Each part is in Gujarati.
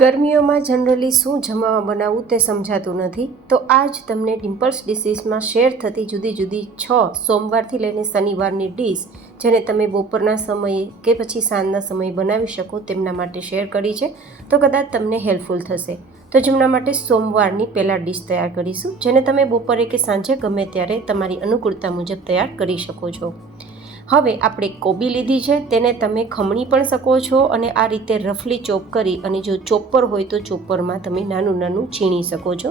ગરમીઓમાં જનરલી શું જમવા બનાવવું તે સમજાતું નથી, તો આજ તમને ડિમ્પલ્સ ડિશીસમાં શેર થતી જુદી જુદી 6 સોમવારથી લઈને શનિવારની ડીશ જેને તમે બપોરના સમયે કે પછી સાંજના સમયે બનાવી શકો તેમના માટે શેર કરી છે, તો કદાચ તમને હેલ્પફુલ થશે. તો જેમના માટે સોમવારની પહેલાં ડીશ તૈયાર કરીશું, જેને તમે બપોરે કે સાંજે ગમે ત્યારે તમારી અનુકૂળતા મુજબ તૈયાર કરી શકો છો. હવે આપણે કોબી લીધી છે, તેને તમે ખમણી પણ શકો છો અને આ રીતે રફલી ચોપ કરી, અને જો ચોપર હોય તો ચોપરમાં તમે નાનું નાનું છીણી શકો છો.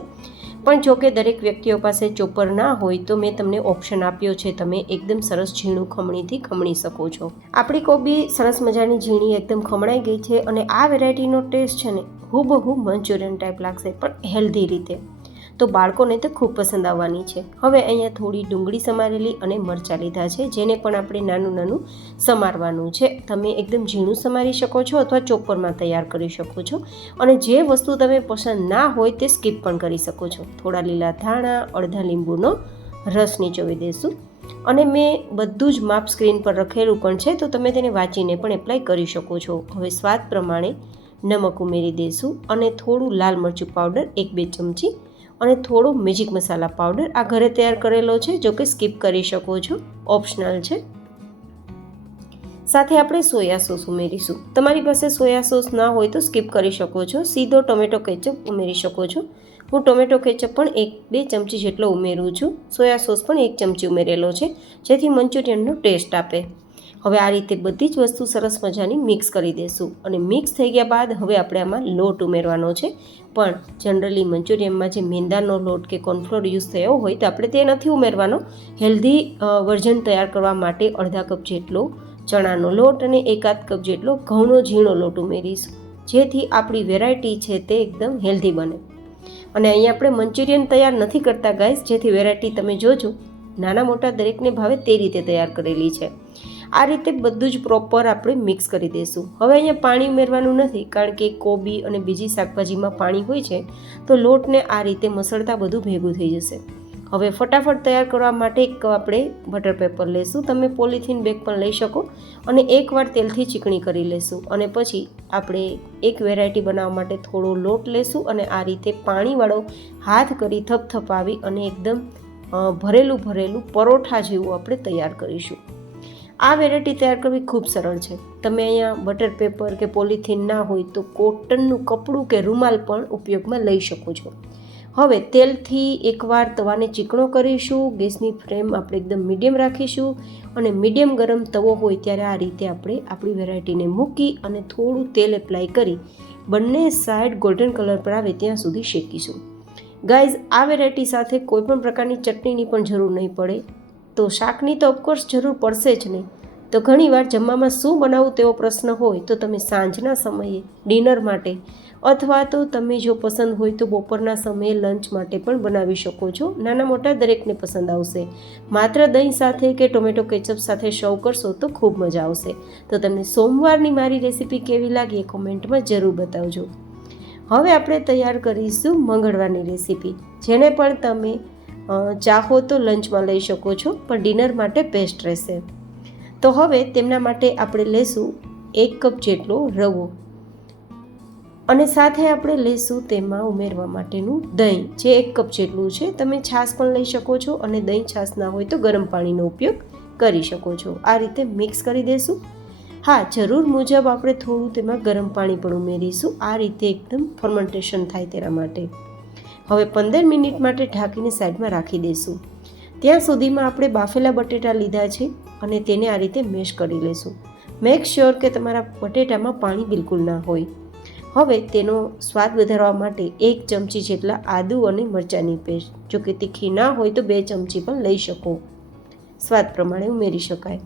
પણ જો કે દરેક વ્યક્તિઓ પાસે ચોપર ના હોય તો મેં તમને ઓપ્શન આપ્યો છે, તમે એકદમ સરસ ઝીણું ખમણીથી ખમણી શકો છો. આપણી કોબી સરસ મજાની ઝીણી એકદમ ખમણાઈ ગઈ છે અને આ વેરાયટીનો ટેસ્ટ છે ને હૂબહૂ મંચુરિયન ટાઈપ લાગશે, પણ હેલ્ધી રીતે. તો બાળકોને તો ખૂબ પસંદ આવવાની છે. હવે અહીંયા થોડી ડુંગળી સમારેલી અને મરચાં લીધા છે, જેને પણ આપણે નાનું નાનું સમારવાનું છે. તમે એકદમ ઝીણું સમારી શકો છો અથવા ચોપરમાં તૈયાર કરી શકો છો, અને જે વસ્તુ તમે પસંદ ના હોય તે સ્કીપ પણ કરી શકો છો. થોડા લીલા ધાણા, અડધા લીંબુનો રસ નીચોવી દઈશું, અને મેં બધું જ માપ સ્ક્રીન પર લખેલું પણ છે, તો તમે તેને વાંચીને પણ એપ્લાય કરી શકો છો. હવે સ્વાદ પ્રમાણે નમક ઉમેરી દઈશું અને થોડું લાલ મરચું પાવડર 1-2 ચમચી અને થોડો મેજિક મસાલા પાવડર આ ઘરે તૈયાર કરેલો છે, જો કે સ્કીપ કરી શકો છો, ઓપ્શનલ છે. સાથે આપણે સોયા સોસ ઉમેરીશું. તમારી પાસે સોયા સોસ ના હોય તો સ્કીપ કરી શકો છો, સીધો ટોમેટો કેચઅપ ઉમેરી શકો છો. હું ટોમેટો કેચઅપ પણ 1-2 ચમચી જેટલો ઉમેરું છું. સોયા સોસ પણ 1 ચમચી ઉમેરેલો છે, જેથી મંચુરિયનનો ટેસ્ટ આપે. હવે આ રીતે બધી જ વસ્તુ સરસ મજાની મિક્સ કરી દઈશું, અને મિક્સ થઈ ગયા બાદ હવે આપણે આમાં લોટ ઉમેરવાનો છે. પણ જનરલી મંચુરિયનમાં જે મેંદાનો લોટ કે કોર્નફ્લોર યુઝ થયો હોય તો આપણે તે નથી ઉમેરવાનો. હેલ્ધી વર્ઝન તૈયાર કરવા માટે અડધા કપ જેટલો ચણાનો લોટ અને 1/2 કપ જેટલો ઘઉંનો ઝીણો લોટ ઉમેરીશું, જેથી આપણી વેરાયટી છે તે એકદમ હેલ્ધી બને. અને અહીંયા આપણે મંચુરિયન તૈયાર નથી કરતા ગાઈસ, જેથી વેરાયટી તમે જોજો નાના મોટા દરેકને ભાવે તે રીતે તૈયાર કરેલી છે. આ રીતે બધું જ પ્રોપર આપણે મિક્સ કરી દઈશું. હવે અહીંયા પાણી ઉમેરવાનું નથી, કારણ કે કોબી અને બીજી શાકભાજીમાં પાણી હોય છે, તો લોટને આ રીતે મસળતા બધું ભેગું થઈ જશે. હવે ફટાફટ તૈયાર કરવા માટે એક આપણે બટર પેપર લઈશું, તમે પોલિથીન બેગ પણ લઈ શકો, અને એકવાર તેલથી ચીકણી કરી લઈશું. અને પછી આપણે એક વેરાયટી બનાવવા માટે થોડો લોટ લઈશું અને આ રીતે પાણીવાળો હાથ કરી થપથપાવી અને એકદમ ભરેલું પરોઠા જેવું આપણે તૈયાર કરીશું. આ વેરાયટી તૈયાર કરવી ખૂબ સરળ છે. તમે અહીંયા બટર પેપર કે પોલિથીન ના હોય તો કોટનનું કપડું કે રૂમાલ પણ ઉપયોગમાં લઈ શકો છો. હવે તેલથી એકવાર તવાને ચીકણો કરીશું, ગેસની ફ્લેમ આપણે એકદમ મીડિયમ રાખીશું, અને મીડિયમ ગરમ તવો હોય ત્યારે આ રીતે આપણે આપણી વેરાયટીને મૂકી અને થોડું તેલ એપ્લાય કરી બંને સાઈડ ગોલ્ડન કલર પર આવે ત્યાં સુધી શેકીશું. ગાઈઝ, આ વેરાયટી સાથે કોઈ પણ પ્રકારની ચટણીની પણ જરૂર નહીં પડે, તો શાકની તો ઓફકોર્સ જરૂર પડશે જ નહીં. તો ઘણીવાર જમવામાં શું બનાવવું તેવો પ્રશ્ન હોય તો તમે સાંજના સમયે ડિનર માટે, અથવા તો તમે જો પસંદ હોય તો બપોરના સમયે લંચ માટે પણ બનાવી શકો છો. નાના મોટા દરેકને પસંદ આવશે. માત્ર દહીં સાથે કે ટોમેટો કેચઅપ સાથે સર્વ કરશો તો ખૂબ મજા આવશે. તો તમને સોમવારની મારી રેસીપી કેવી લાગી એ કોમેન્ટમાં જરૂર બતાવજો. હવે આપણે તૈયાર કરીશું મંગળવારની રેસીપી, જેને પણ તમે ચાહો તો લંચમાં લઈ શકો છો, પણ ડિનર માટે બેસ્ટ રહેશે. તો હવે તેમના માટે આપણે લઈશું 1 કપ જેટલો રવો, અને સાથે આપણે લઈશું તેમાં ઉમેરવા માટેનું દહીં, જે 1 કપ જેટલું છે. તમે છાશ પણ લઈ શકો છો, અને દહીં છાશ ના હોય તો ગરમ પાણીનો ઉપયોગ કરી શકો છો. આ રીતે મિક્સ કરી દઈશું. હા, જરૂર મુજબ આપણે થોડું તેમાં ગરમ પાણી પણ ઉમેરીશું, આ રીતે એકદમ ફર્મેન્ટેશન થાય તેના માટે. હવે 15 મિનિટ માટે ઢાંકીને સાઈડમાં રાખી દઈશું. ત્યાં સુધીમાં આપણે બાફેલા બટેટા લીધા છે અને તેને આ રીતે મેશ કરી લઈશું. મેક શ્યોર કે તમારા બટેટામાં પાણી બિલકુલ ના હોય. હવે તેનો સ્વાદ વધારવા માટે 1 ચમચી જેટલા આદુ અને મરચાંની પેસ્ટ, જો કે તીખી ના હોય તો 2 ચમચી પણ લઈ શકો, સ્વાદ પ્રમાણે ઉમેરી શકાય.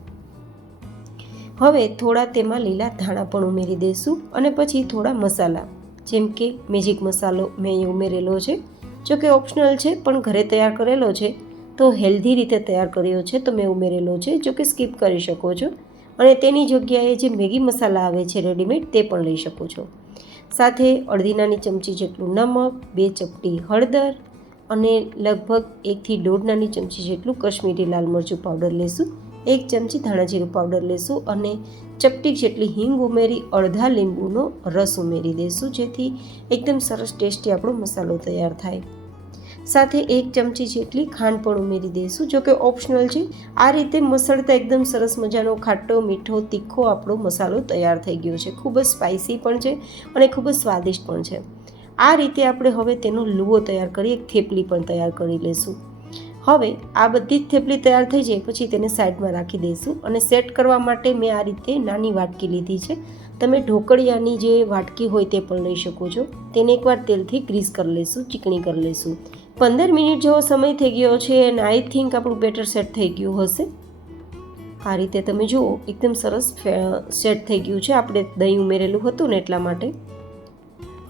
હવે થોડા તેમાં લીલા ધાણા પણ ઉમેરી દઈશું, અને પછી થોડા મસાલા, જેમ કે મેજિક મસાલો મેં અહીં ઉમેરેલો છે, જો કે ઓપ્શનલ છે, પણ ઘરે તૈયાર કરેલો છે તો હેલ્ધી રીતે તૈયાર કર્યો છે તો મેં ઉમેરેલો છે, જો કે સ્કીપ કરી શકો છો. અને તેની જગ્યાએ જે મેગી મસાલા આવે છે રેડીમેડ તે પણ લઈ શકો છો. સાથે અડધી નાની ચમચી જેટલું નમક, 2 ચપટી હળદર, અને લગભગ 1 થી 1.5 નાની ચમચી જેટલું કશ્મીરી લાલ મરચું પાવડર લઈશું, 1 ચમચી ધાણા જીરું પાવડર લેશું અને ચપટી જેટલી હિંગ ઉમેરી અડધા લીંબુનો રસ ઉમેરી દઈશું, જેથી એકદમ સરસ ટેસ્ટી આપણો મસાલો તૈયાર થાય. સાથે 1 ચમચી જેટલી ખાંડ પણ ઉમેરી દઈશું, જો કે ઓપ્શનલ છે. આ રીતે મસળતા એકદમ સરસ મજાનો ખાટો મીઠો તીખો આપણો મસાલો તૈયાર થઈ ગયો છે. ખૂબ જ સ્પાઇસી પણ છે અને ખૂબ જ સ્વાદિષ્ટ પણ છે. આ રીતે આપણે હવે તેનો લુવો તૈયાર કરી એક થેપલી પણ તૈયાર કરી લઈશું. હવે આ બધી જ થેપલી તૈયાર થઈ જાય પછી તેને સાઈડમાં રાખી દઈશું અને સેટ કરવા માટે મેં આ રીતે નાની વાટકી લીધી છે. તમે ઢોકળિયાની જે વાટકી હોય તે પણ લઈ શકો છો. તેને એકવાર તેલથી ગ્રીસ કરી લઈશું, ચીકણી કરી લઈશું. 15 મિનિટ જેવો સમય થઈ ગયો છે અને આઈ થિંક આપણું બેટર સેટ થઈ ગયું હશે. આ રીતે તમે જુઓ એકદમ સરસ સેટ થઈ ગયું છે. આપણે દહીં ઉમેરેલું હતું ને એટલા માટે.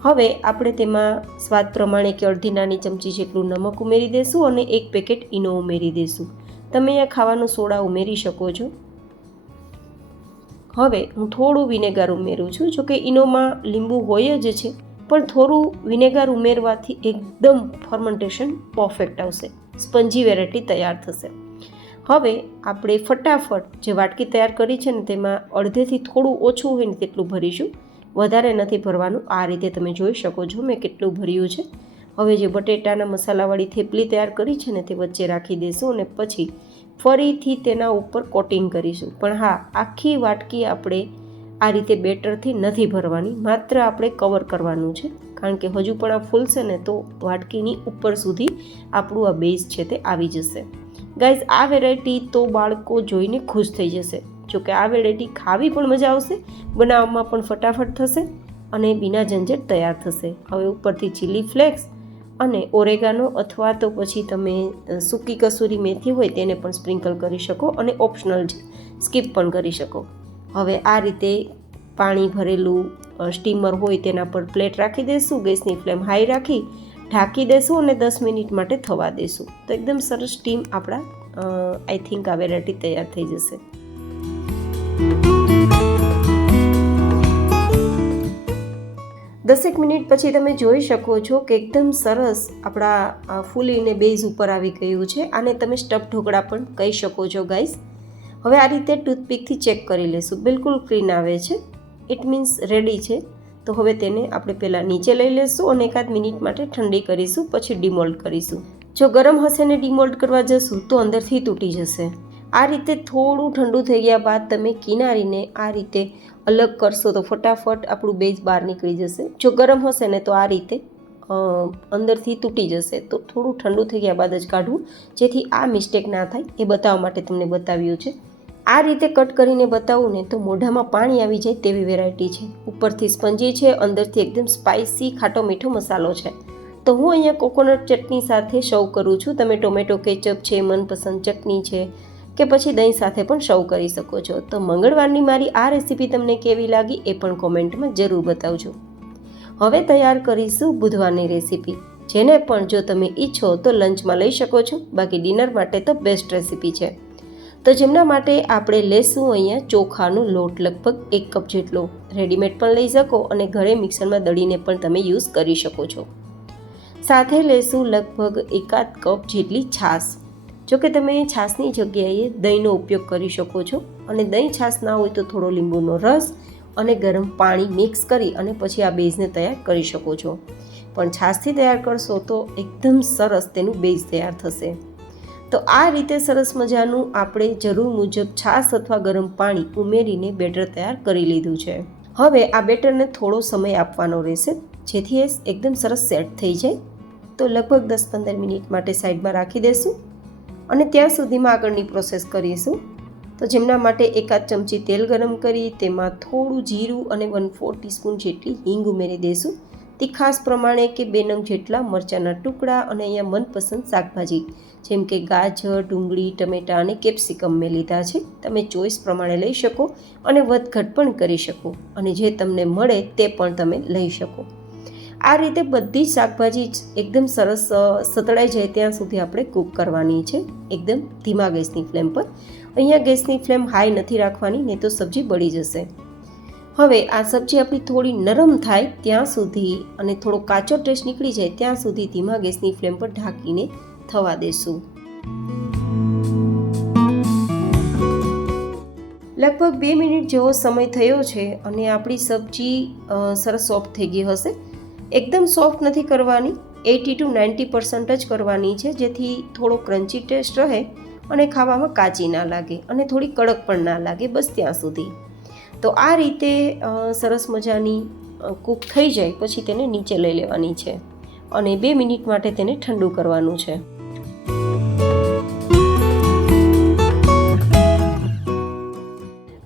હવે આપણે તેમાં સ્વાદ પ્રમાણે કે અડધી નાની ચમચી જેટલું નમક ઉમેરી દઈશું અને 1 પેકેટ ઈનો ઉમેરી દઈશું. તમે અહીંયા ખાવાનો સોડા ઉમેરી શકો છો. હવે હું થોડું વિનેગર ઉમેરું છું, જોકે ઈનોમાં લીંબુ હોય જ છે, પણ થોડું વિનેગર ઉમેરવાથી એકદમ ફર્મેન્ટેશન પરફેક્ટ આવશે, સ્પંજી વેરાયટી તૈયાર થશે. હવે આપણે ફટાફટ જે વાટકી તૈયાર કરી છે ને તેમાં અડધેથી થોડું ઓછું હોય ને તેટલું ભરીશું, વધારે નથી ભરવાનું. આ રીતે તમે જોઈ શકો છો મેં કેટલું ભર્યું છે. હવે જે બટેટાના મસાલાવાળી થેપલી તૈયાર કરી છે ને તે વચ્ચે રાખી દઈશું અને પછી ફરીથી તેના ઉપર કોટિંગ કરીશું. પણ હા, આખી વાટકી આપણે આ રીતે બેટરથી નથી ભરવાની, માત્ર આપણે કવર કરવાનું છે, કારણ કે હજુ પણ આ ફૂલશે ને તો વાટકીની ઉપર સુધી આપણું આ બેઝ છે તે આવી જશે. ગાઈઝ, આ વેરાયટી તો બાળકો જોઈને ખુશ થઈ જશે. જોકે આ વેરાયટી ખાવી પણ મજા આવશે, બનાવવામાં પણ ફટાફટ થશે અને બીના ઝંઝટ તૈયાર થશે. હવે ઉપરથી ચીલી ફ્લેક્સ અને ઓરેગાનો અથવા તો પછી તમે સૂકી કસૂરી મેથી હોય તેને પણ સ્પ્રિંકલ કરી શકો અને ઓપ્શનલ છે, સ્કીપ પણ કરી શકો. હવે આ રીતે પાણી ભરેલું સ્ટીમર હોય તેના પર પ્લેટ રાખી દઈશું, ગેસની ફ્લેમ હાઈ રાખી ઢાંકી દઈશું અને 10 મિનિટ માટે થવા દઈશું. તો એકદમ સરસ સ્ટીમ આપણા આઈ થિંક આ વેરાયટી તૈયાર થઈ જશે. 10 મિનિટ પછી તમે જોઈ શકો છો કે એકદમ સરસ આપણા ફૂલીને બેઝ ઉપર આવી ગયું છે. આને તમે સ્ટફ ઢોકળા પણ કહી શકો છો ગાઈસ. હવે આ રીતે ટૂથપીકથી ચેક કરી લઈશું, બિલકુલ ક્લીન આવે છે, ઇટ મીન્સ રેડી છે. તો હવે તેને આપણે પહેલાં નીચે લઈ લઈશું અને 1 મિનિટ માટે ઠંડી કરીશું, પછી ડિમોલ્ડ કરીશું. જો ગરમ હશે ને ડિમોલ્ડ કરવા જશું તો અંદરથી તૂટી જશે. આ રીતે થોડું ઠંડુ થઈ ગયા બાદ તમે કિનારીને આ રીતે અલગ કરશો તો ફટાફટ આપણું બેઝ બહાર નીકળી જશે. જો ગરમ હશે ને તો આ રીતે અંદરથી તૂટી જશે. તો થોડું ઠંડુ થઈ ગયા બાદ જ કાઢવું, જેથી આ મિસ્ટેક ના થાય એ બતાવવા માટે તમને બતાવ્યું છે. આ રીતે કટ કરીને બતાવું ને તો મોઢામાં પાણી આવી જાય તેવી વેરાયટી છે. ઉપરથી સ્પંજી છે, અંદરથી એકદમ સ્પાઇસી ખાટો મીઠો મસાલો છે. તો હું અહીંયા કોકોનટ ચટણી સાથે સર્વ કરું છું. તમે ટોમેટો કેચઅપ છે, મનપસંદ ચટણી છે કે પછી દહીં સાથે પણ સર્વ કરી શકો છો. તો મંગળવારની મારી આ રેસીપી તમને કેવી લાગી એ પણ કોમેન્ટમાં જરૂર બતાવજો. હવે તૈયાર કરીશું બુધવારની રેસીપી, જેને પણ જો તમે ઈચ્છો તો લંચમાં લઈ શકો છો, બાકી ડિનર માટે તો બેસ્ટ રેસીપી છે. તો જેમના માટે આપણે લેશું અહીંયા ચોખાનો લોટ, લગભગ 1 કપ જેટલો. રેડીમેડ પણ લઈ શકો અને ઘરે મિક્સરમાં દળીને પણ તમે યુઝ કરી શકો છો. સાથે લેશું લગભગ 1 કપ જેટલી છાશ. જો કે તમે છાશની જગ્યાએ દહીંનો ઉપયોગ કરી શકો છો અને દહીં છાશ ના હોય તો થોડો લીંબુનો રસ અને ગરમ પાણી મિક્સ કરી અને પછી આ બેઝને તૈયાર કરી શકો છો. પણ છાશથી તૈયાર કરશો તો એકદમ સરસ તેનું બેઝ તૈયાર થશે. તો આ રીતે સરસ મજાનું આપણે જરૂર મુજબ છાશ અથવા ગરમ પાણી ઉમેરીને બેટર તૈયાર કરી લીધું છે. હવે આ બેટરને થોડો સમય આપવાનો રહેશે, જેથી એ એકદમ સરસ સેટ થઈ જાય. તો લગભગ 10-15 મિનિટ માટે સાઈડમાં રાખી દઈશું અને ત્યાં સુધીમાં આગળની પ્રોસેસ કરીશું. તો જેમના માટે 1 ચમચી તેલ ગરમ કરી તેમાં થોડું જીરું અને 1/4 ટીસ્પૂન જેટલી હિંગ ઉમેરી દઈશું. તીખાસ પ્રમાણે કે 2 નંગ જેટલા મરચાંના ટુકડા અને અહીંયા મનપસંદ શાકભાજી જેમ કે ગાજર, ડુંગળી, ટમેટાં અને કેપ્સિકમ મેં લીધા છે. તમે ચોઈસ પ્રમાણે લઈ શકો અને વધઘટ પણ કરી શકો અને જે તમને મળે તે પણ તમે લઈ શકો. આ રીતે બધી જ શાકભાજી એકદમ સરસ સતળાઈ જાય ત્યાં સુધી આપણે કૂક કરવાની છે, એકદમ ધીમા ગેસની ફ્લેમ પર. અહીંયા ગેસની ફ્લેમ હાઈ નથી રાખવાની, નહીં તો સબ્જી બળી જશે. હવે આ સબ્જી આપણી થોડી નરમ થાય ત્યાં સુધી અને થોડો કાચો ટેસ્ટ નીકળી જાય ત્યાં સુધી ધીમા ગેસની ફ્લેમ પર ઢાંકીને થવા દેશું. લગભગ 2 મિનિટ જેવો સમય થયો છે અને આપણી સબ્જી સરસ સોફ્ટ થઈ ગઈ હશે. એકદમ સોફ્ટ નથી કરવાની, 80 to 90% જ કરવાની છે, જેથી થોડો ક્રન્ચી ટેસ્ટ રહે અને ખાવામાં કાચી ના લાગે અને થોડી કડક પણ ના લાગે, બસ ત્યાં સુધી. તો આ રીતે સરસ મજાની કૂક થઈ જાય પછી તેને નીચે લઈ લેવાની છે અને 2 મિનિટ માટે તેને ઠંડુ કરવાનું છે.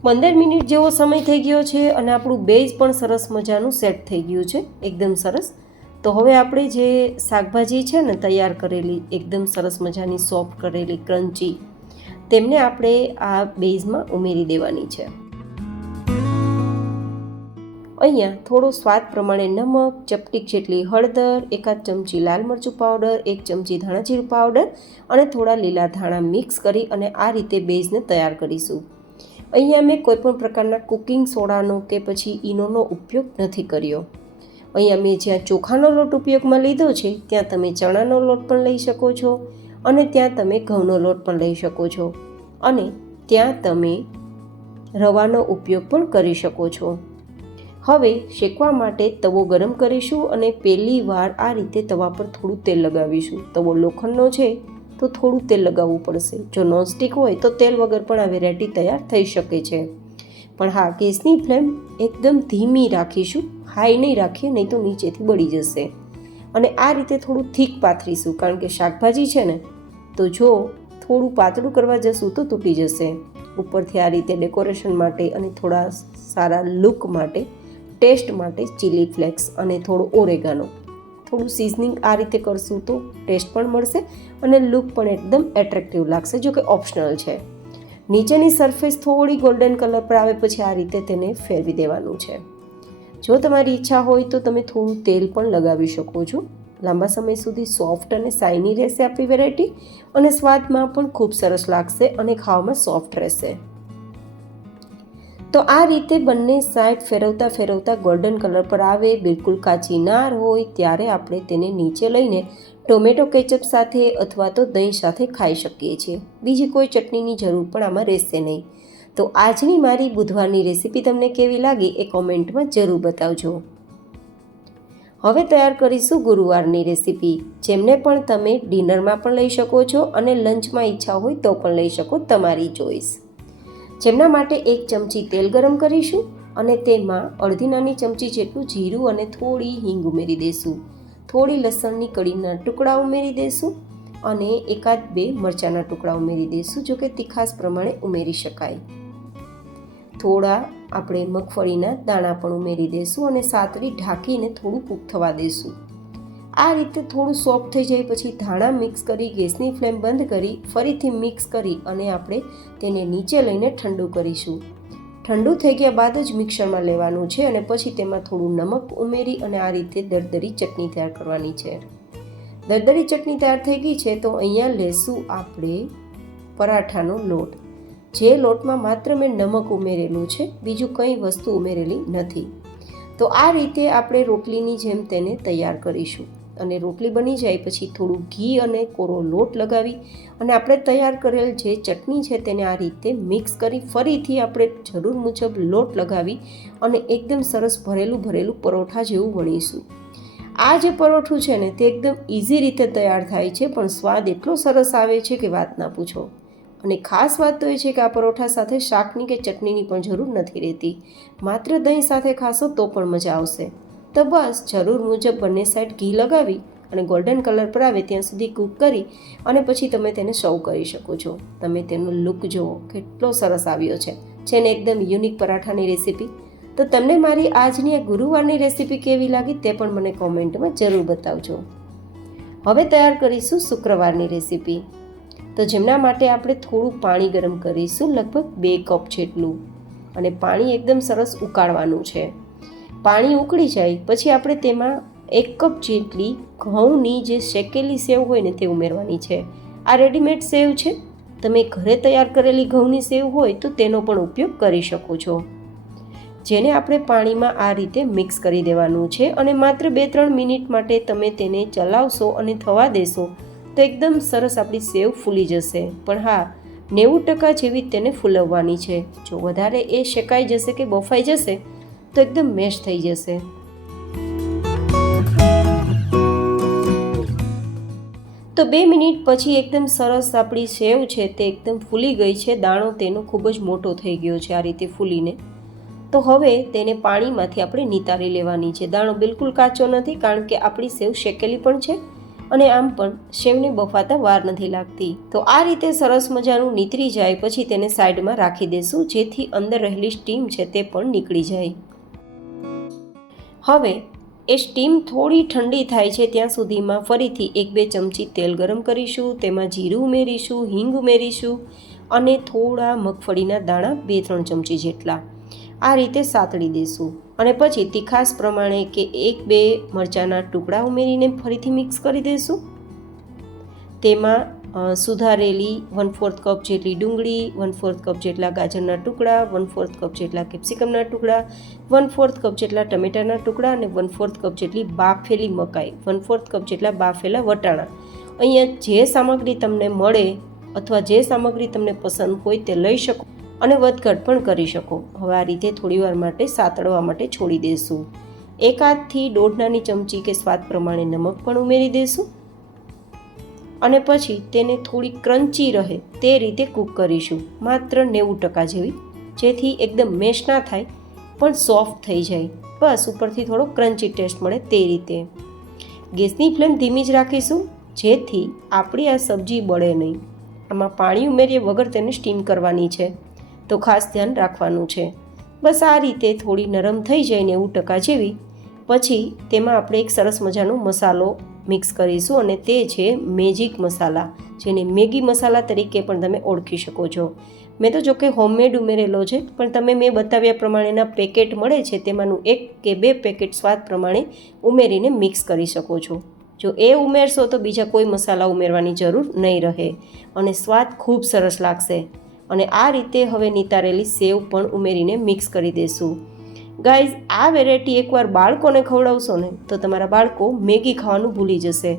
પંદર મિનિટ જેવો સમય થઈ ગયો છે અને આપણું બેઝ પણ સરસ મજાનું સેટ થઈ ગયું છે, એકદમ સરસ. તો હવે આપણે જે શાકભાજી છે ને તૈયાર કરેલી, એકદમ સરસ મજાની સોફ્ટ કરેલી ક્રન્ચી, તેમને આપણે આ બેઝમાં ઉમેરી દેવાની છે. અહીંયા થોડો સ્વાદ પ્રમાણે નમક, ચપટીક જેટલી હળદર, 1 ચમચી લાલ મરચું પાવડર, 1 ચમચી ધાણા જીરું પાવડર અને થોડા લીલા ધાણા મિક્સ કરી અને આ રીતે બેઝને તૈયાર કરીશું. અહીંયા મેં કોઈપણ પ્રકારના કુકિંગ સોડાનો કે પછી ઈનોનો ઉપયોગ નથી કર્યો. અહીંયા મેં જ્યાં ચોખાનો લોટ ઉપયોગમાં લીધો છે ત્યાં તમે ચણાનો લોટ પણ લઈ શકો છો અને ત્યાં તમે ઘઉંનો લોટ પણ લઈ શકો છો અને ત્યાં તમે રવાનો ઉપયોગ પણ કરી શકો છો. હવે શેકવા માટે તવો ગરમ કરીશું અને પહેલી વાર આ રીતે તવા પર થોડું તેલ લગાવીશું. તવો લોખંડનો છે તો થોડું તેલ લગાવવું પડશે. જો નોનસ્ટિક હોય તો તેલ વગર પણ આ વેરાયટી તૈયાર થઈ શકે છે. પણ હા, ગેસની ફ્લેમ એકદમ ધીમી રાખીશું, હાઈ નહીં રાખીએ, નહીં તો નીચેથી બળી જશે. અને આ રીતે થોડું થીક પાથરીશું, કારણ કે શાકભાજી છે ને, તો જો થોડું પાતળું કરવા જશું તો તૂટી જશે. ઉપરથી આ રીતે ડેકોરેશન માટે અને થોડા સારા લુક માટે, ટેસ્ટ માટે ચીલી ફ્લેક્સ અને થોડો ઓરેગાનો, થોડું સિઝનિંગ આ રીતે કરશું તો ટેસ્ટ પણ મળશે અને લુક પણ એકદમ એટ્રેક્ટિવ લાગશે, જો કે ઓપ્શનલ છે. નીચેની સરફેસ થોડી ગોલ્ડન કલર પર આવે પછી આ રીતે તેને ફેરવી દેવાનું છે. જો તમારી ઈચ્છા હોય તો તમે થોડું તેલ પણ લગાવી શકો છો. લાંબા સમય સુધી સોફ્ટ અને શાઇની રહેશે આપણી વેરાયટી અને સ્વાદમાં પણ ખૂબ સરસ લાગશે અને ખાવામાં સોફ્ટ રહેશે. તો આ રીતે બંને સાઈડ ફેરવતા ફેરવતા ગોલ્ડન કલર પર આવે, બિલકુલ કાચી ના હોય ત્યારે આપણે તેને નીચે લઈને ટોમેટો કેચઅપ સાથે અથવા તો દહીં સાથે ખાઈ શકીએ છીએ. બીજી કોઈ ચટણીની જરૂર પણ આમાં રહેશે નહીં. તો આજની મારી બુધવારની રેસીપી તમને કેવી લાગી એ કોમેન્ટમાં જરૂર બતાવજો. હવે તૈયાર કરીશું ગુરુવારની રેસીપી, જેમને પણ તમે ડિનરમાં પણ લઈ શકો છો અને લંચમાં ઈચ્છા હોય તો પણ લઈ શકો, તમારી ચોઈસ. જેમના માટે 1 ચમચી તેલ ગરમ કરીશું અને તેમાં અડધી નાની ચમચી જેટલું જીરું અને થોડી હિંગ ઉમેરી દઈશું. થોડી લસણની કળીના ટુકડા ઉમેરી દઈશું અને 1-2 મરચાંના ટુકડા ઉમેરી દઈશું, જો કે તીખાસ પ્રમાણે ઉમેરી શકાય. થોડા આપણે મગફળીના દાણા પણ ઉમેરી દઈશું અને સાતળી ઢાંકીને થોડું કૂક થવા દઈશું. આ રીતે થોડું સોફ્ટ થઈ જાય પછી ધાણા મિક્સ કરી ગેસની ફ્લેમ બંધ કરી ફરીથી મિક્સ કરી અને આપણે તેને નીચે લઈને ઠંડુ કરીશું. ઠંડુ થઈ ગયા બાદ જ મિક્સરમાં લેવાનું છે અને પછી તેમાં થોડું નમક ઉમેરી અને આ રીતે દરદરી ચટણી તૈયાર કરવાની છે. દરદરી ચટણી તૈયાર થઈ ગઈ છે તો અહીંયા લેશું આપણે પરાઠાનો લોટ. જે લોટમાં માત્ર મેં નમક ઉમેરેલું છે, બીજું કંઈ વસ્તુ ઉમેરેલી નથી. તો આ રીતે આપણે રોટલીની જેમ તેને તૈયાર કરીશું અને રોટલી બની જાય પછી થોડું ઘી અને કોરો લોટ લગાવી અને આપણે તૈયાર કરેલ જે ચટણી છે તેને આ રીતે મિક્સ કરી ફરીથી આપણે જરૂર મુજબ લોટ લગાવી અને એકદમ સરસ ભરેલું પરોઠા જેવું વણીશું. આ જે પરોઠું છે ને તે એકદમ ઇઝી રીતે તૈયાર થાય છે, પણ સ્વાદ એટલો સરસ આવે છે કે વાત ના પૂછો. અને ખાસ વાત તો એ છે કે આ પરોઠા સાથે શાકની કે ચટણીની પણ જરૂર નથી રહેતી, માત્ર દહીં સાથે ખાશો તો પણ મજા આવશે. તો બસ જરૂર મુજબ બંને સાઈડ ઘી લગાવી અને ગોલ્ડન કલર પર આવે ત્યાં સુધી કૂક કરી અને પછી તમે તેને સર્વ કરી શકો છો. તમે તેનો લુક જુઓ કેટલો સરસ આવ્યો છે ને એકદમ યુનિક પરાઠાની રેસીપી. તો તમને મારી આજની આ ગુરુવારની રેસીપી કેવી લાગી તે પણ મને કોમેન્ટમાં જરૂર બતાવજો. હવે તૈયાર કરીશું શુક્રવારની રેસીપી. તો જેમના માટે આપણે થોડું પાણી ગરમ કરીશું, લગભગ 2 કપ જેટલું, અને પાણી એકદમ સરસ ઉકાળવાનું છે. પાણી ઉકળી જાય પછી આપણે તેમાં 1 કપ જેટલી ઘઉંની જે શેકેલી સેવ હોય ને તે ઉમેરવાની છે. આ રેડીમેડ સેવ છે, તમે ઘરે તૈયાર કરેલી ઘઉંની સેવ હોય તો તેનો પણ ઉપયોગ કરી શકો છો. જેને આપણે પાણીમાં આ રીતે મિક્સ કરી દેવાનું છે અને માત્ર 2-3 મિનિટ માટે તમે તેને ચલાવશો અને થવા દેશો તો એકદમ સરસ આપણી સેવ ફૂલી જશે. પણ હા, 90% જેવી તેને ફૂલવવાની છે. જો વધારે એ શેકાઈ જશે કે બફાઈ જશે તો એકદમ મેશ થઈ જશે. તો 2 મિનિટ પછી એકદમ સરસ આપણી સેવ છે તે એકદમ ફૂલી ગઈ છે. દાણો તેનો ખૂબ જ મોટો થઈ ગયો છે આ રીતે ફૂલીને. તો હવે તેને પાણીમાંથી આપણે નિતારી લેવાની છે. દાણો બિલકુલ કાચો નથી, કારણ કે આપણી સેવ શેકેલી પણ છે અને આમ પણ સેવને બફાતા વાર નથી લાગતી. તો આ રીતે સરસ મજાનું નીતરી જાય પછી તેને સાઈડમાં રાખી દેશું, જેથી અંદર રહેલી સ્ટીમ છે તે પણ નીકળી જાય. હવે એ સ્ટીમ થોડી ઠંડી થાય છે ત્યાં સુધીમાં ફરીથી 1-2 ચમચી તેલ ગરમ કરીશું. તેમાં જીરું ઉમેરીશું, હિંગ ઉમેરીશું અને થોડા મગફળીના દાણા 2-3 ચમચી જેટલા આ રીતે સાતળી દઈશું. અને પછી તીખાસ પ્રમાણે કે 1-2 મરચાંના ટુકડા ઉમેરીને ફરીથી મિક્સ કરી દઈશું. તેમાં સુધારેલી 1/4 કપ જેટલી ડુંગળી, 1/4 કપ જેટલા ગાજરના ટુકડા, 1/4 કપ જેટલા કેપ્સિકમના ટુકડા, 1/4 કપ જેટલા ટમેટાના ટુકડા અને 1/4 કપ જેટલી બાફેલી મકાઈ, 1/4 કપ જેટલા બાફેલા વટાણા. અહીંયા જે સામગ્રી તમને મળે અથવા જે સામગ્રી તમને પસંદ હોય તે લઈ શકો અને વધઘટ પણ કરી શકો. હવે આ રીતે થોડીવાર માટે સાતળવા માટે છોડી દઈશું. 1 થી 1.5 નાની ચમચી કે સ્વાદ પ્રમાણે નમક પણ ઉમેરી દઈશું અને પછી તેને થોડી ક્રન્ચી રહે તે રીતે કૂક કરીશું, માત્ર 90% જેવી, જેથી એકદમ મેશ ના થાય પણ સોફ્ટ થઈ જાય. બસ ઉપરથી થોડો ક્રન્ચી ટેસ્ટ મળે તે રીતે. ગેસની ફ્લેમ ધીમી જ રાખીશું, જેથી આપણી આ સબ્જી બળે નહીં. આમાં પાણી ઉમેરીએ વગર તેને સ્ટીમ કરવાની છે, તો ખાસ ધ્યાન રાખવાનું છે. બસ આ રીતે થોડી નરમ થઈ જાય 90% જેવી, પછી તેમાં આપણે એક સરસ મજાનો મસાલો મિક્સ કરીશું અને તે છે મેજિક મસાલા, જેને મેગી મસાલા તરીકે પણ તમે ઓળખી શકો છો. મેં તો જોકે હોમમેડ ઉમેરેલો છે, પણ તમે મેં બતાવ્યા પ્રમાણેના પેકેટ મળે છે તેમાંનું 1 કે 2 પેકેટ સ્વાદ પ્રમાણે ઉમેરીને મિક્સ કરી શકો છો. જો એ ઉમેરશો તો બીજા કોઈ મસાલા ઉમેરવાની જરૂર નહીં રહે અને સ્વાદ ખૂબ સરસ લાગશે. અને આ રીતે હવે નિતારેલી સેવ પણ ઉમેરીને મિક્સ કરી દઈશું. ગાઈઝ, આ વેરાયટી એકવાર બાળકોને ખવડાવશો ને તો તમારા બાળકો મેગી ખાવાનું ભૂલી જશે,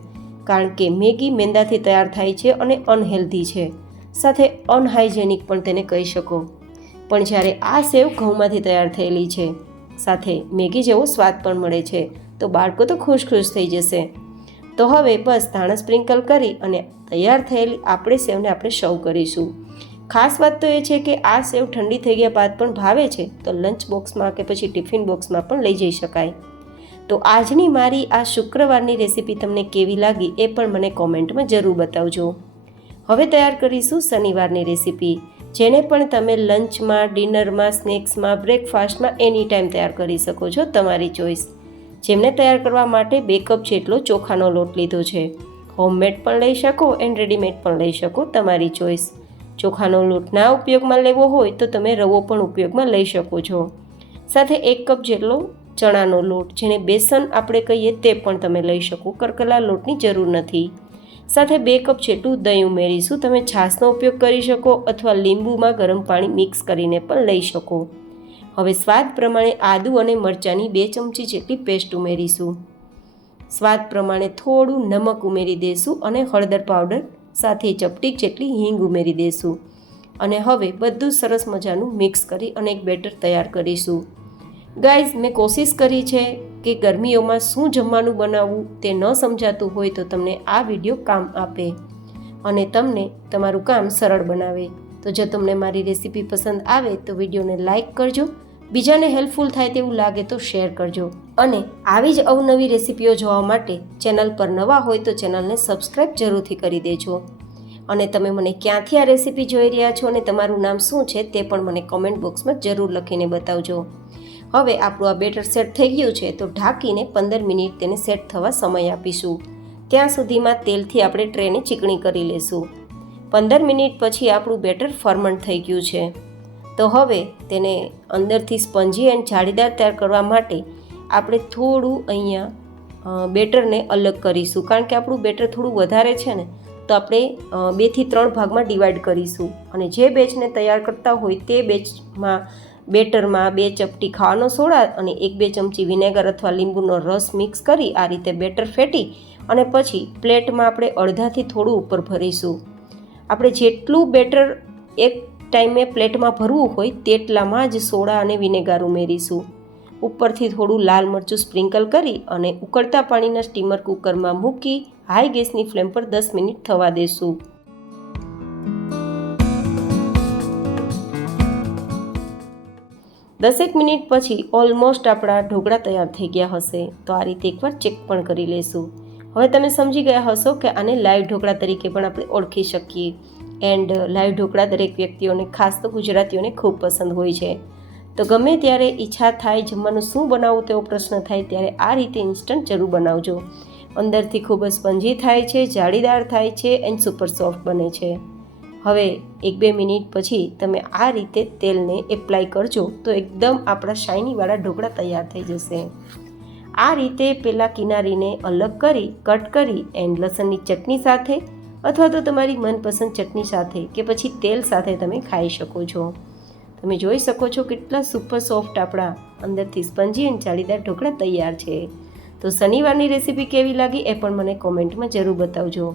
કારણ કે મેગી મેંદાથી તૈયાર થાય છે અને અનહેલ્ધી છે, સાથે અનહાઇજેનિક પણ તેને કહી શકો. પણ જ્યારે આ સેવ ઘઉંમાંથી તૈયાર થયેલી છે, સાથે મેગી જેવો સ્વાદ પણ મળે છે, તો બાળકો તો ખુશ થઈ જશે. તો હવે બસ ધાણા સ્પ્રિંકલ કરી અને તૈયાર થયેલી આપણે સેવને આપણે સર્વ કરીશું. ખાસ વાત તો એ છે કે આ સેવ ઠંડી થઈ ગયા બાદ પણ ભાવે છે તો લંચ બોક્સમાં કે પછી ટિફિન બોક્સમાં પણ લઈ જઈ શકાય. તો આજની મારી આ શુક્રવારની રેસીપી તમને કેવી લાગી એ પણ મને કોમેન્ટમાં જરૂર બતાવજો. હવે તૈયાર કરીશું શનિવારની રેસીપી, જેને પણ તમે લંચમાં, ડિનરમાં, સ્નેક્સમાં, બ્રેકફાસ્ટમાં એની ટાઈમ તૈયાર કરી શકો છો, તમારી ચોઈસ. જેમને તૈયાર કરવા માટે 2 કપ જેટલો ચોખાનો લોટ લીધો છે. હોમમેડ પણ લઈ શકો એન્ડ રેડીમેડ પણ લઈ શકો, તમારી ચોઈસ. ચોખાનો લોટ ના ઉપયોગમાં લેવો હોય તો તમે રવો પણ ઉપયોગમાં લઈ શકો છો. સાથે 1 કપ જેટલો ચણાનો લોટ, જેને બેસન આપણે કહીએ તે પણ તમે લઈ શકો, કરકલા લોટની જરૂર નથી. સાથે 2 કપ જેટલું દહીં ઉમેરીશું. તમે છાશનો ઉપયોગ કરી શકો અથવા લીંબુમાં ગરમ પાણી મિક્સ કરીને પણ લઈ શકો. હવે સ્વાદ પ્રમાણે આદુ અને મરચાંની 2 ચમચી જેટલી પેસ્ટ ઉમેરીશું. સ્વાદ પ્રમાણે થોડું નમક ઉમેરી દઈશું અને હળદર પાવડર સાથે ચપટીક જેટલી હિંગ ઉમેરી દઈશું. અને હવે બધું સરસ મજાનું મિક્સ કરી અને એક બેટર તૈયાર કરીશું. ગાઈઝ, મેં કોશિશ કરી છે કે ગરમીઓમાં શું જમવાનું બનાવવું તે ન સમજાતું હોય તો તમને આ વિડીયો કામ આપે અને તમને તમારું કામ સરળ બનાવે. તો જો તમને મારી રેસીપી પસંદ આવે તો વિડીયોને લાઇક કરજો, બીજાને હેલ્પફુલ થાય તેવું લાગે તો શેર કરજો અને આવી જ અવનવી રેસીપીઓ જોવા માટે ચેનલ પર નવા હોય તો ચેનલને સબસ્ક્રાઈબ જરૂરથી કરી દેજો. અને તમે મને ક્યાંથી આ રેસીપી જોઈ રહ્યા છો અને તમારું નામ શું છે તે પણ મને કોમેન્ટ બોક્સમાં જરૂર લખીને બતાવજો. હવે આપણું આ બેટર સેટ થઈ ગયું છે તો ઢાંકીને 15 મિનિટ તેને સેટ થવા સમય આપીશું. ત્યાં સુધીમાં તેલથી આપણે ટ્રેને ચીકણી કરી લેશું. 15 મિનિટ પછી આપણું બેટર ફર્મન્ટ થઈ ગયું છે. તો હવે તેને અંદરથી સ્પંજી એન્ડ જાળીદાર તૈયાર કરવા માટે આપણે થોડું અહીંયા બેટરને અલગ કરીશું, કારણ કે આપણું બેટર થોડું વધારે છે ને, તો આપણે 2 થી 3 ભાગમાં ડિવાઈડ કરીશું. અને જે બેચને તૈયાર કરતા હોય તે બેચમાં બેટરમાં 2 ચપટી ખાવાનો સોડા અને 1-2 ચમચી વિનેગર અથવા લીંબુનો રસ મિક્સ કરી આ રીતે બેટર ફેટી અને પછી પ્લેટમાં આપણે અડધાથી થોડું ઉપર ભરીશું. આપણે જેટલું બેટર એક ટાઈમે પ્લેટમાં ભરવું હોય તેટલામાં જ સોડા અને વિનેગાર ઉમેરીશું. ઉપરથી થોડું લાલ મરચું સ્પ્રિંકલ કરી અને ઉકળતા પાણીના સ્ટીમર કુકરમાં મૂકી હાઈ ગેસની ફ્લેમ પર 10 મિનિટ થવા દેશું. દસેક મિનિટ પછી ઓલમોસ્ટ આપણા ઢોકળા તૈયાર થઈ ગયા હશે. તો આ રીતે એકવાર ચેક પણ કરી લેશું. હવે તમે સમજી ગયા હશો કે આને લાઈવ ઢોકળા તરીકે પણ આપણે ઓળખી શકીએ. એન્ડ લાઈવ ઢોકળા દરેક વ્યક્તિઓને, ખાસ તો ગુજરાતીઓને ખૂબ પસંદ હોય છે. તો ગમે ત્યારે ઈચ્છા થાય જમવાનું શું બનાવવું તેવો પ્રશ્ન થાય ત્યારે આ રીતે ઇન્સ્ટન્ટ જરૂર બનાવજો. અંદરથી ખૂબ જ સ્પંજી થાય છે, જાળીદાર થાય છે એન્ડ સુપર સોફ્ટ બને છે. હવે 1-2 મિનિટ પછી તમે આ રીતે તેલને એપ્લાય કરજો તો એકદમ આપણા શાઇનીવાળા ઢોકળા તૈયાર થઈ જશે. આ રીતે પહેલાં કિનારીને અલગ કરી કટ કરી એન્ડ લસણની ચટણી સાથે અથવા તો તમારી મનપસંદ ચટણી સાથે કે પછી તેલ સાથે તમે ખાઈ શકો છો. તમે જોઈ શકો છો કેટલા સુપર સોફ્ટ આપણા અંદરથી સ્પંજી અને જાળીદાર ઢોકળા તૈયાર છે. તો શનિવારની રેસીપી કેવી લાગી એ પણ મને કોમેન્ટમાં જરૂર બતાવજો.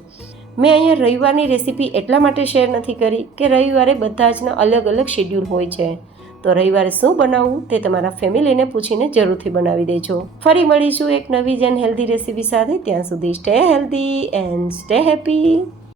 મેં અહીંયા રવિવારની રેસીપી એટલા માટે શેર નથી કરી કે રવિવારે બધા જના અલગ અલગ શેડ્યુલ હોય છે. તો રવિવારે શું બનાવવું તે તમારા ફેમિલીને પૂછીને જરૂરથી બનાવી દેજો. ફરી મળીશું એક નવી જ એન્ડ હેલ્ધી રેસીપી સાથે. ત્યાં સુધી stay healthy and stay happy.